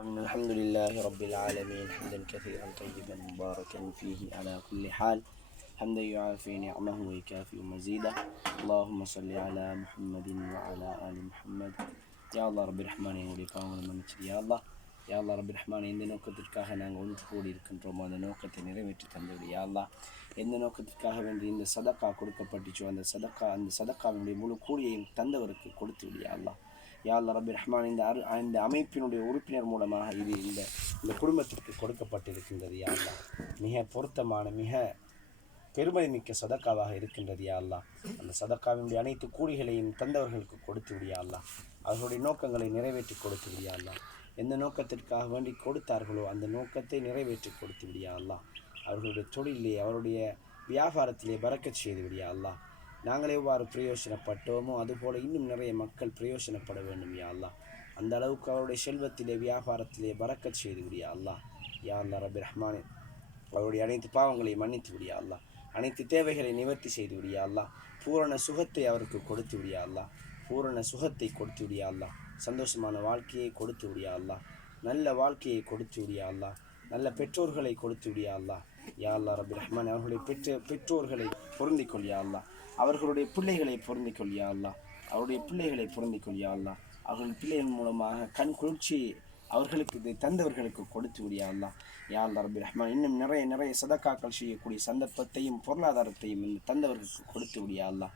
الحمد لله رب العالمين حمدا كثيرا طيبا مباركا فيه على كل حال حمدا يعافي نعمه ويكافئ مزيدا اللهم صل على محمد وعلى آل محمد يا الله رب الرحمن என்னுடைய பாவங்களை மன்னிச்சிடு யா அல்லாஹ் ரப்பி ரஹ்மான் எந்த நோக்கத்திற்காக நாங்கள் ஒன்று கூடி இருக்கின்றோமோ அந்த நோக்கத்தை நிறைவேற்றி தந்துவிடு யா அல்லாஹ் எந்த நோக்கத்திற்காக வேண்டி இந்த சதக்கா கொடுக்கப்பட்டுச்சோ அந்த சதக்காவினுடைய முழு கூலியையும் தந்தவருக்கு கொடுத்து விடு யா அல்லாஹ் யா அல்லாஹ் ரப்பி ரஹ்மான் இந்த அமைப்பினுடைய உறுப்பினர் மூலமாக இது இந்த குடும்பத்திற்கு கொடுக்கப்பட்டிருக்கின்றது யா அல்லாஹ் மிக பொருத்தமான மிக பெருமதி மிக்க சதக்காவாக இருக்கின்றது யா அல்லாஹ் அந்த சதக்காவினுடைய அனைத்து கூலிகளையும் தந்தவர்களுக்கு கொடுத்து விடு யா அல்லாஹ் அவர்களுடைய நோக்கங்களை நிறைவேற்றி கொடுத்து விடு யா அல்லாஹ் எந்த நோக்கத்திற்காக வேண்டி கொடுத்தார்களோ அந்த நோக்கத்தை நிறைவேற்றி கொடுத்து விடு யா அல்லாஹ் அவர்களுடைய தொழிலே அவருடைய வியாபாரத்திலே பறக்கச் செய்து விடு யா அல்லாஹ் நாங்கள் எவ்வாறு பிரயோசனப்பட்டோமோ அதுபோல இன்னும் நிறைய மக்கள் பிரயோசனப்பட வேண்டும் யா அல்லாஹ் அந்த அளவுக்கு அவருடைய செல்வத்திலே வியாபாரத்திலே பறக்கச் செய்து விடு யா அல்லாஹ் யா அல்லாஹ் ரப்பி ரஹ்மானே அவருடைய அனைத்து பாவங்களை மன்னித்து விடு யா அல்லாஹ் அனைத்து தேவைகளை நிவர்த்தி செய்து விடு யா அல்லாஹ் பூரண சுகத்தை அவருக்கு கொடுத்து விடு யா அல்லாஹ் பூரண சுகத்தை கொடுத்து விடு யா அல்லாஹ் சந்தோஷமான வாழ்க்கையை கொடுத்து விடு யா அல்லாஹ் நல்ல வாழ்க்கையை கொடுத்து விடு யா அல்லாஹ் நல்ல பெற்றோர்களை கொடுத்து விடு யா அல்லாஹ் யா அல்லாஹ் ரப்பி ரஹ்மான் அவர்களுடைய பெற்றோர்களை பொருந்திக்கொள் யா அல்லாஹ் அவர்களுடைய பிள்ளைகளை பொருந்திக்கொள் யா அல்லாஹ் அவருடைய பிள்ளைகளை பொருந்திக்கொள் யா அல்லாஹ் அவர்கள் பிள்ளைகள் மூலமாக கண் குளிர்ச்சி அவர்களுக்கு இதை தந்தவர்களுக்கு கொடுத்து விடு யா அல்லாஹ் யா அல்லாஹ் ரப்பி ரஹ்மான் இன்னும் நிறைய சதக்காக்கள் செய்யக்கூடிய சந்தர்ப்பத்தையும் பொருளாதாரத்தையும் இந்த தந்தவர்களுக்கு கொடுத்து விடு யா அல்லாஹ்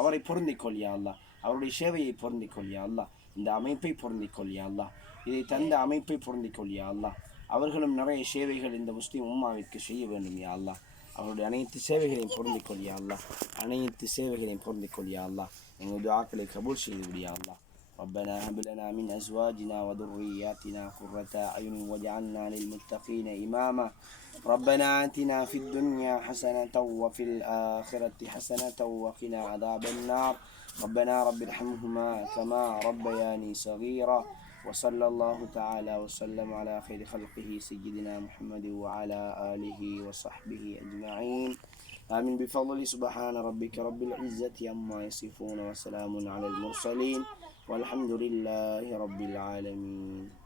அவரை பொருந்திக்கொள் யா அல்லாஹ் அவருடைய சேவையை பொருந்திக்கொள் யா அல்லாஹ் இந்த அமைப்பை பொருந்திக்கொள் யா அல்லாஹ் இதை தந்த அமைப்பை பொருந்திக்கொள் யா அல்லாஹ் அவர்களும் நிறைய சேவைகள் இந்த முஸ்லீம் உம்மாவிற்கு செய்ய வேண்டும் யா அல்லாஹ் அவருடைய அனைத்து சேவைகளையும் பொருந்திக்கொள் யா அல்லாஹ் அனைத்து சேவைகளையும் பொருந்திக்கொள் யா அல்லாஹ் எங்கள் துஆக்களை கபூல் செய்து விடு யா அல்லாஹ் ربنا هب لنا من أزواجنا وذرياتنا قرة أعين واجعلنا للمتقين إماما ربنا آتنا في الدنيا حسنة وفي الآخرة حسنة وقنا عذاب النار ربنا رب ارحمهما كما ربياني صغيرا وصلى الله تعالى وسلم على خير خلقه سيدنا محمد وعلى آله وصحبه أجمعين آمين بفضل سبحان ربك رب العزة عما يصفون وسلام على المرسلين والحمد لله رب العالمين.